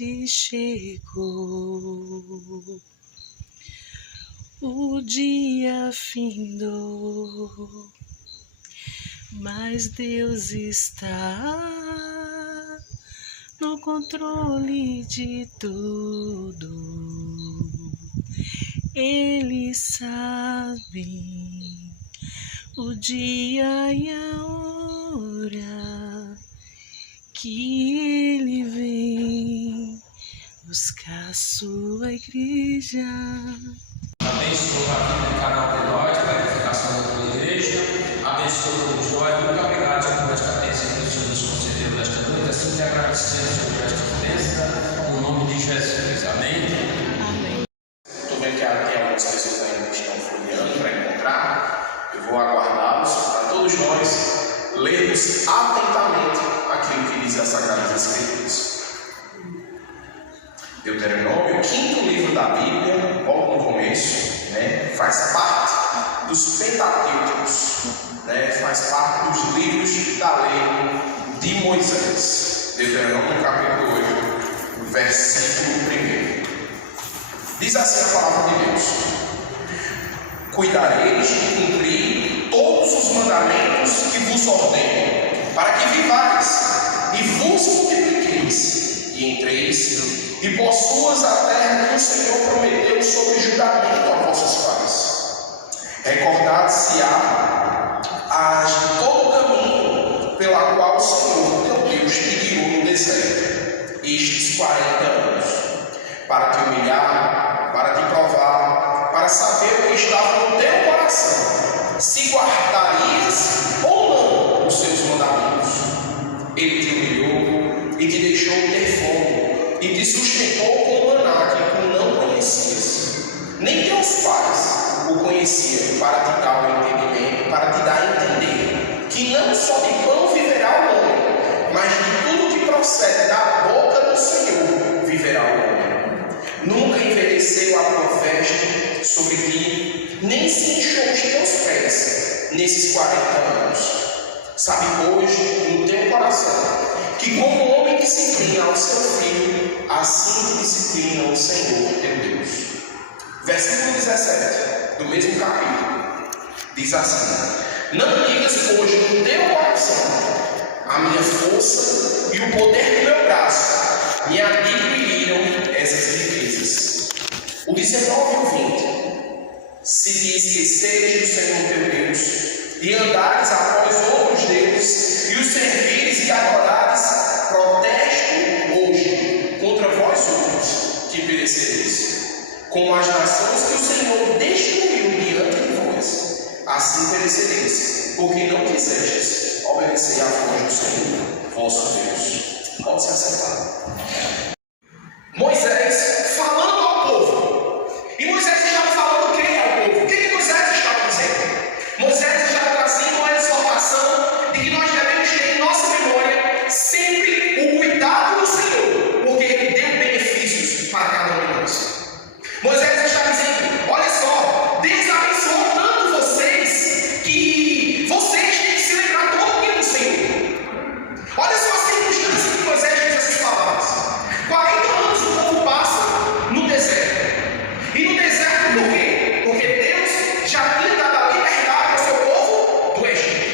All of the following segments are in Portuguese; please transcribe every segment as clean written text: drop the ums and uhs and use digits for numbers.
noite chegou, o dia findou, mas Deus está no controle de tudo. Ele sabe o dia e a hora que Ele vem buscar sua igreja. Abençoa a vida de cada um de nós, para a edificação da tua igreja. Abençoa todos nós. Muito obrigado por esta bênção que o Senhor nos concedeu nesta noite. Assim te agradecemos por esta bênção. No nome de Jesus. Amém. Estou vendo que tem algumas pessoas ainda que estão folheando para encontrar. Eu vou aguardá-los para todos nós lermos atentamente aquilo que diz as Sagradas Escrituras. Deuteronômio, o quinto livro da Bíblia, logo no começo, faz parte dos Pentateucos, faz parte dos livros da lei de Moisés. Deuteronômio capítulo 8, versículo 1. Diz assim a palavra de Deus: cuidareis de cumprir todos os mandamentos que vos ordeno, para que vivais e vos multipliqueis, e entreis e possuas a terra que o Senhor prometeu sob juramento a vossos pais. Recordar-se-á as de todo o caminho pela qual o Senhor teu Deus te guiou no deserto estes 40 anos, para te humilhar, para te provar, para saber o que estava no teu coração, se guardarias ou não os seus mandamentos. Ele te humilhou e te deixou ter fome, e te sustentou com o maná que tu não conhecias, nem teus pais o conheciam, para te dar o entendimento, para te dar a entender que não só de pão viverá o homem, mas de tudo que procede da boca do Senhor viverá o homem. Nunca envelheceu a tua veste sobre ti, nem se inchou os teus pés nesses 40 anos. Sabe, pois, no teu coração, que como o homem disciplina ao seu filho, assim disciplina o Senhor teu Deus. Versículo 17, do mesmo capítulo, diz assim: não digas, pois, no teu coração, a minha força e o poder do meu braço me adquiriram essas riquezas. O 19 e o 20: se te esqueceres do Senhor teu Deus, e andares após outros deuses, e os servires e adorares, protesto hoje contra vós outros, que perecereis, como as nações que o Senhor destruiu diante de vós, assim perecereis, porque não quisestes obedecer à voz do Senhor, vosso Deus. Pode se assentar. Moisés falando ao povo, e Moisés estava falando o que ao povo? O que Moisés estava dizendo? Moisés estava trazendo uma exortação de que nós devemos ter em nossa memória sempre o cuidado do Senhor, porque Ele deu benefícios para cada um de nós. Moisés está dizendo: olha só, Deus abençoou tanto vocês que vocês têm que se lembrar todo dia do Senhor. Olha só a circunstância que Moisés diz essas palavras. 40 anos o povo passa no deserto. E no deserto por quê? Porque Deus já tinha dado a liberdade ao seu povo do Egito.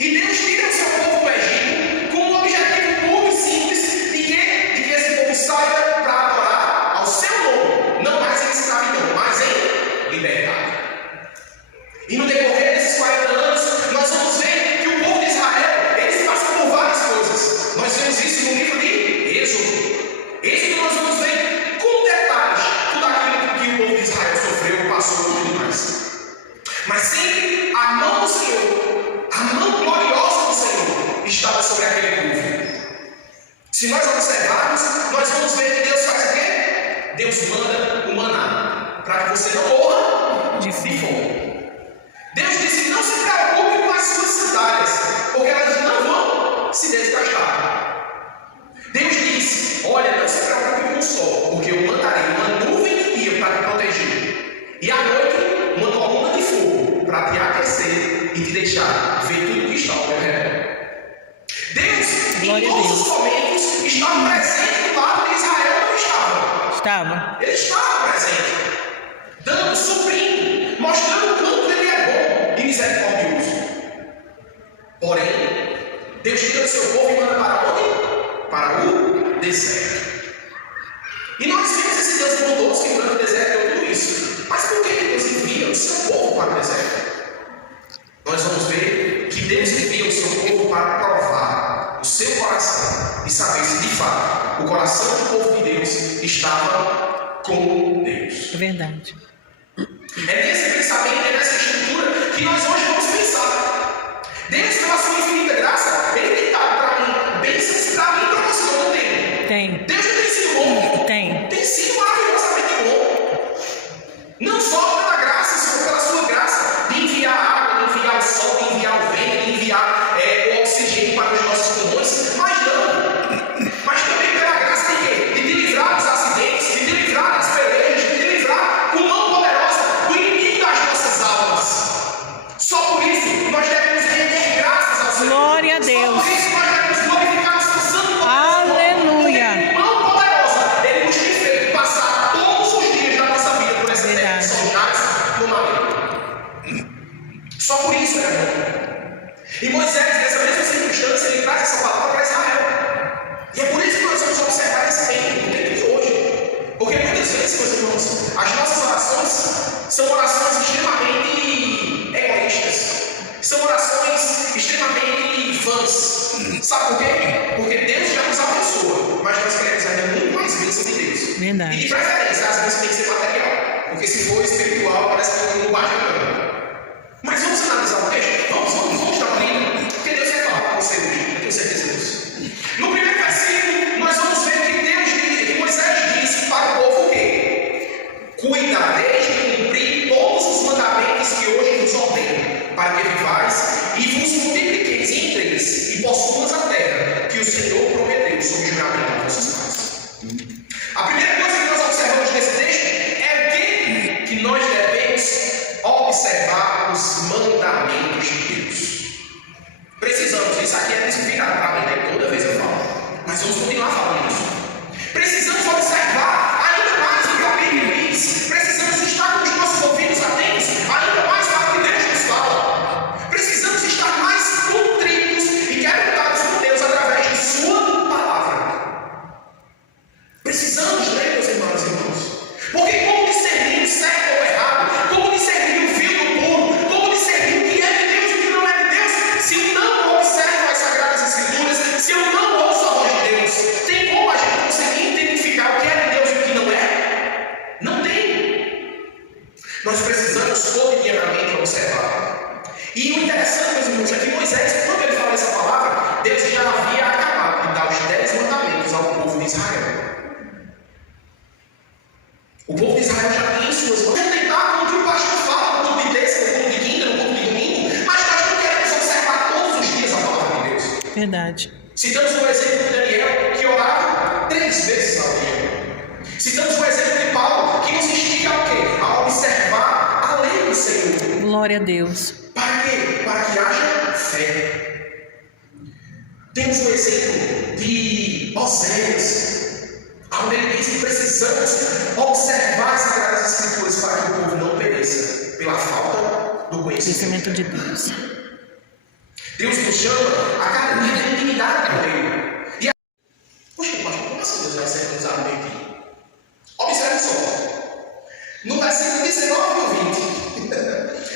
E Deus tira o seu povo do Egito com um objetivo puro e simples de que esse povo saia para adorar ao seu nome, não mais em escravidão, mas em liberdade. E no decorrer desses 40 anos, nós vamos ver que o povo de Israel, eles passam por várias coisas. Nós vemos isso no livro de Êxodo. Êxodo nós vamos ver com detalhes tudo aquilo que o povo de Israel sofreu, passou e tudo mais. Mas sempre a mão do Senhor, a mão gloriosa do Senhor, estava sobre aquele povo. Se nós observarmos, nós vamos ver que Deus faz o quê? Deus manda o maná, para que você não morra de fome. Deus disse: não se preocupe com as suas sandálias, porque elas não vão se desgastar. Deus disse: olha, não se preocupe com o sol, porque eu mandarei uma nuvem de dia para te proteger, e à noite uma coluna de fogo para te aquecer e te deixar ver tudo que está ao teu redor. Deus Glória em a todos Deus. os momentos, estava presente do lado de Israel, não estava. Estava. Ele estava presente, dando, suprindo, mostrando o quanto ele é bom e misericordioso. Porém, Deus tira o seu povo e manda para onde? Para o deserto. E nós vemos esse Deus bondoso que durante o deserto deu tudo isso. Mas por que Deus envia o seu povo para o deserto? Nós vamos ver que Deus envia o seu povo para provar o seu coração e saber se de fato o coração do povo de Deus estava com Deus. É verdade. É nesse pensamento, é nessa estrutura que nós hoje vamos pensar. Deus, pela sua infinita graça, Ele tem dado para mim bênçãos para mim e para você, não tem? Tem. Deus não tem sido bom? Tem. Tem sido maravilhosamente bom. Não só pela graça, senão pela sua graça de enviar água, de enviar o sol, de enviar o vento, de enviar o oxigênio para os nossos pulmões, mas não. Mas também pela graça de quê? De te livrar dos acidentes, de te livrar das pelejas, de te livrar com mão poderosa do inimigo das nossas almas. Só por isso nós devemos render graças ao Senhor. Glória a Deus. Só por isso nós devemos glorificar o seu santo nome. Aleluia. Porque com mão poderosa Ele nos tem feito passar todos os dias da nossa vida por essa terra que são jazes no maligno. Só por isso, meu irmão. E Moisés, nessa mesma circunstância, ele traz essa palavra para Israel. E é por isso que nós vamos observar esse tempo, no tempo de hoje. Porque muitas vezes, meus irmãos, as nossas orações são orações extremamente egoístas. São orações extremamente vãs. Sabe por quê? Porque Deus já nos abençoa, mas nós queremos ainda muito mais bênção de Deus. Verdade. E de preferência, as bênçãos têm que ser material. Porque se for espiritual, parece que não bate a mão. Mas vamos analisar o texto? Vamos dar uma lida. Porque Deus quer falar com você hoje, eu tenho certeza disso. No primeiro versículo, nós vamos ver que Moisés disse para o povo o quê? Cuidareis de cumprir todos os mandamentos que hoje vos ordeno, para que vivais e vos multipliqueis e entreis e possuas a terra que o Senhor prometeu sob juramento a vossos pais. A primeira coisa que nós observamos nesse texto é que nós devemos observar os mandamentos de Deus. Precisamos, isso aqui é desvirado para mim, né? Toda vez eu falo, mas vamos continuar falando isso. Precisamos observar ainda mais o que a Bíblia diz. Precisamos estar com os nossos ouvidos atentos ainda mais para o que Deus nos fala. Precisamos estar mais contritos e quebrantados com Deus através de sua palavra. Precisamos ler, meus irmãos e irmãos. Porque como discernir o certo ou errado, como discernir o vil do puro, como discernir o que é de Deus e o que não é de Deus, se eu não observo as Sagradas Escrituras, se eu não ouço a voz de Deus, tem como a gente conseguir identificar o que é de Deus e o que não é? Não tem. Nós precisamos cotidianamente observar. E o interessante, meus irmãos, é que Moisés, quando ele fala essa palavra, Deus já havia acabado de dar os 10 mandamentos ao povo de Israel. O povo de Israel já tem em suas mãos. Tentar com o que o pastor fala, no culto de terça, no culto de quinta, no culto de domingo, mas nós não queremos observar todos os dias a palavra de Deus. Verdade. Citamos o exemplo de Daniel, que orava 3 vezes ao dia. Citamos o exemplo de Paulo, que nos instiga a quê? A observar a lei do Senhor. Glória a Deus. Para quê? Para que haja fé. Temos o exemplo de Oséias, onde ele diz que precisamos observar as Sagradas Escrituras para que o povo não pereça pela falta do conhecimento Conhecimento de Deus. Deus nos chama a cada dia de intimidade com Ele. E poxa, pastor, como assim Deus vai ser usado no meio? Observe só. No versículo 19 e 20,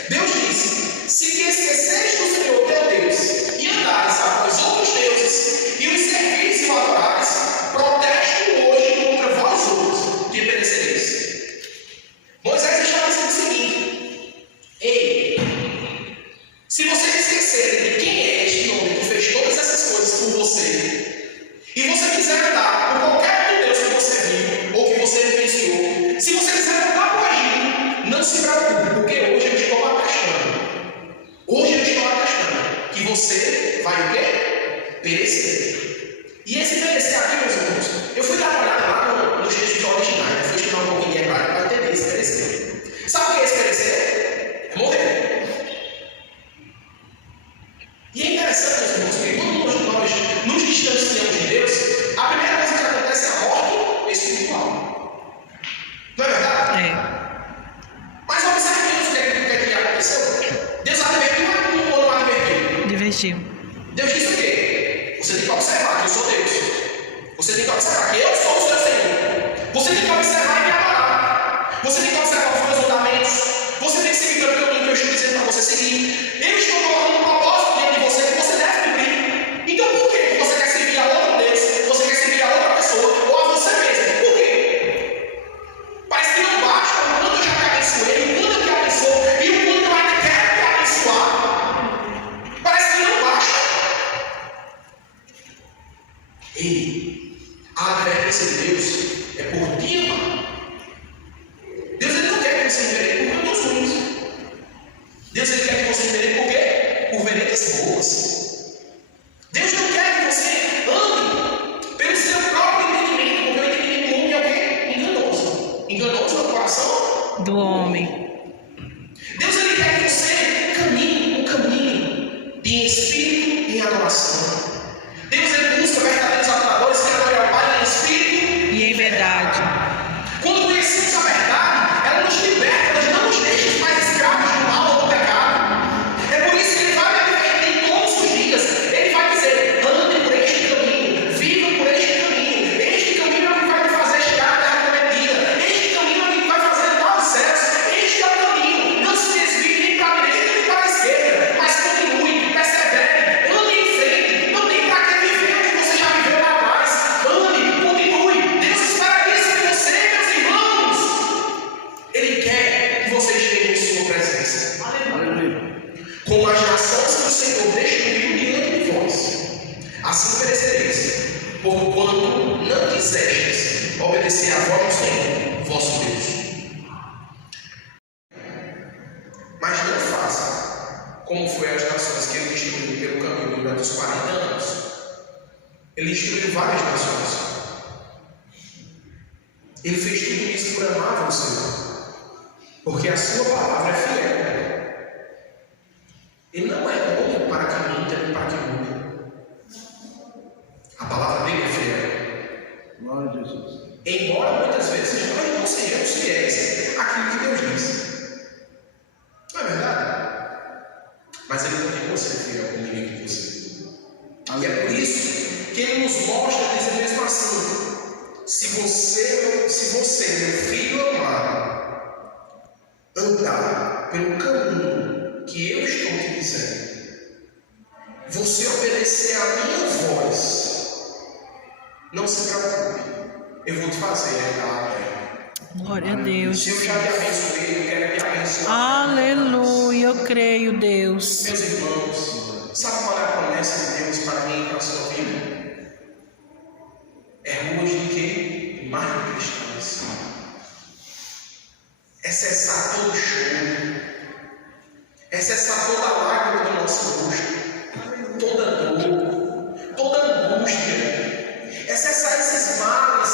Deus disse: se te esqueceres do Senhor teu Deus e andares para os outros deuses e os servires e o adorares, protesto hoje contra vós outros, que perecereis. Moisés está dizendo o seguinte: ei, se vocês esquecerem de quem é este homem que fez todas essas coisas por você, e você quiser andar por qualquer outro Deus que você viu ou que você vivenciou, se você quiser andar por agir, não se preocupe, porque hoje eu estou atestando. Hoje eu estou atestando que você vai o quê? Perecer. E esse perecer aqui, meus irmãos, eu fui dar uma olhada lá nos textos originais, né? Fui estudar um pouquinho de hebraico para entender esse perecer. Sabe o que é esse perecer? É morrer. E é interessante, meus irmãos, que quando nós nos distanciamos Corrigiu. Deus disse o quê? Você tem que observar que eu sou Deus. Você tem que observar que eu sou o seu Senhor. Você tem que observar e me adorar. Você tem que observar os meus mandamentos. Você tem que seguir pelo caminho que eu estou dizendo para você seguir. Eu estou colocando um propósito dentro de você que você deve cumprir. Então por que você quer servir a outro Deus? Você quer servir a outra pessoa ou a você mesmo? Por quê? Parece que não basta o quanto eu já te abençoei, o quanto eu te abençoo e o quanto eu ainda quero te abençoar. Parece que não basta. Ei, a advertência de Deus é por ti, irmão. Deus ele não quer que você enverede por caminhos ruins. Deus ele quer que você enverede por quê? Por veredas boas. Deus não quer que você ande pelo seu próprio entendimento, porque o entendimento do homem é o quê? Enganoso. Enganoso é o coração Do homem. Deus ele quer que você caminhe um caminho de espírito e adoração. Deus ele busca verdadeiros adoradores que adorem ao Pai em espírito E em verdade. Quando conhecemos a verdade, ela nos liberta, ela não nos deixa mais escravos do mal ou do pecado. É por isso que ele vai me advertir todos os dias. Ele vai dizer: ande por este caminho, viva por este caminho. Este caminho é o que vai me fazer chegar à terra prometida. Este caminho é o que vai fazer entrar os céus. Este é o caminho. Não se desvie nem para a direita nem para a esquerda, mas continue, persevere, ande em frente. Não tem para que viver o que você já viveu lá atrás. Ande, continue. Deus espera isso de você, meus irmãos. Ele quer que você esteja em sua presença. Como as nações que o Senhor destruiu diante de vós, assim perecereis, porquanto não quisestes obedecer à voz do Senhor, vosso Deus. Mas não faça como foi as nações que ele destruiu pelo caminho durante os 40 anos. Ele destruiu várias nações. Ele fez tudo isso por amar o Senhor, porque a sua palavra é fiel. Ele não é homem para que minta nem para que mude. A palavra dele é fiel. Glória a Jesus. Embora muitas vezes nós não sejamos fiéis àquilo que Deus diz. Não é verdade? Mas ele continua sendo fiel com ninguém que você. E é por isso que ele nos mostra, diz mesmo assim: se você, meu filho amado, andar pelo caminho que eu estou te dizendo, você obedecer à minha voz, não se preocupe, eu vou te fazer herdar a terra. Glória a Deus. Se eu já te abençoei, eu quero te abençoar. Aleluia. Eu creio, Deus. Meus irmãos, sabe qual é a promessa de Deus para mim e para a sua vida? É ruas de quê? Mar de cristais. É cessar todo choro. É cessar toda a lágrima do nosso rosto. Toda dor. Toda angústia. É cessar esses males.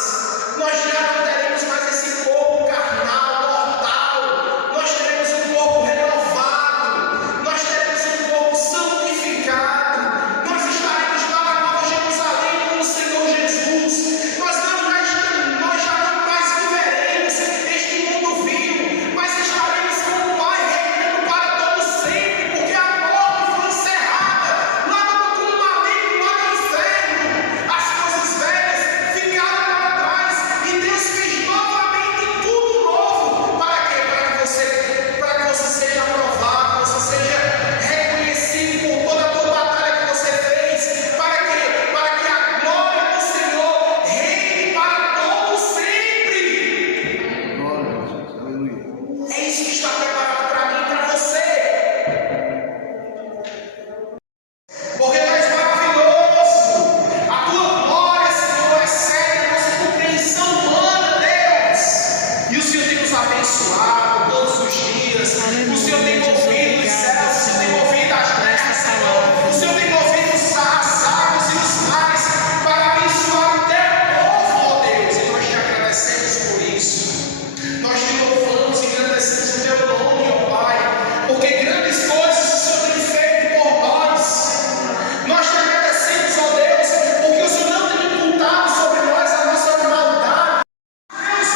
Nós já não teremos mais esse corpo carnal, mortal. Nós teremos um corpo renovado. Nós teremos um corpo santificado. Nós estaremos lá na Nova Jerusalém com o Senhor Jesus. Nós já não mais viveremos este mundo vil, mas estaremos com o Pai reinando para todo sempre, porque a morte foi encerrada lá no túmulo maligno, lá no inferno. As coisas velhas ficaram para trás e Deus fez novamente tudo novo. Para quê? Para que você seja aprovado, você seja reconhecido por toda a tua batalha que você fez. Para quê? Para que a glória do Senhor reine para todo sempre. Glória a Jesus. Aleluia. É isso que está preparado para mim e para você. Porque tu és maravilhoso. A tua glória, Senhor, excede a nossa compreensão humana, Deus. E o Senhor tem nos abençoado todos os dias. O Senhor tem movido os céus, o Senhor tem movido as terras, Senhor. O Senhor tem movido as águas e os mares para abençoar o teu povo, ó Deus. E nós te agradecemos por isso. Nós te louvamos e agradecemos o teu nome, ó Pai, porque grandes coisas o Senhor tem feito por nós. Nós te agradecemos, ó Deus, porque o Senhor não tem imputado sobre nós a nossa maldade. Deus,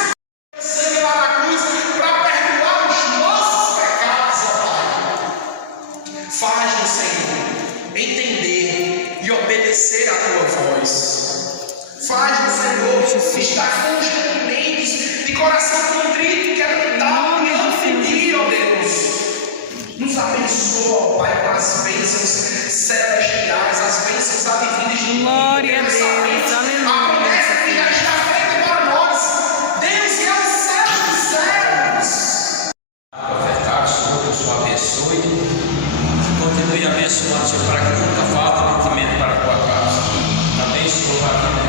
sangue lá na cruz para perdoar os nossos pecados, ó Pai. Faz-nos, Senhor, entender e obedecer a tua voz. Faz-nos, Senhor, estar constantemente de coração contrito, quebrantado diante de ti, ó Deus. Nos abençoa, ó Pai, com as bênçãos celestiais, as bênçãos advindas de Glória a Deus, aleluia. A promessa que já está feita para nós. Deus que é o céu dos céus. Ofertado, Senhor, que o Senhor abençoe. Continue abençoando, Senhor, para que nunca falte mantimento para a tua casa. Também, Senhor, para que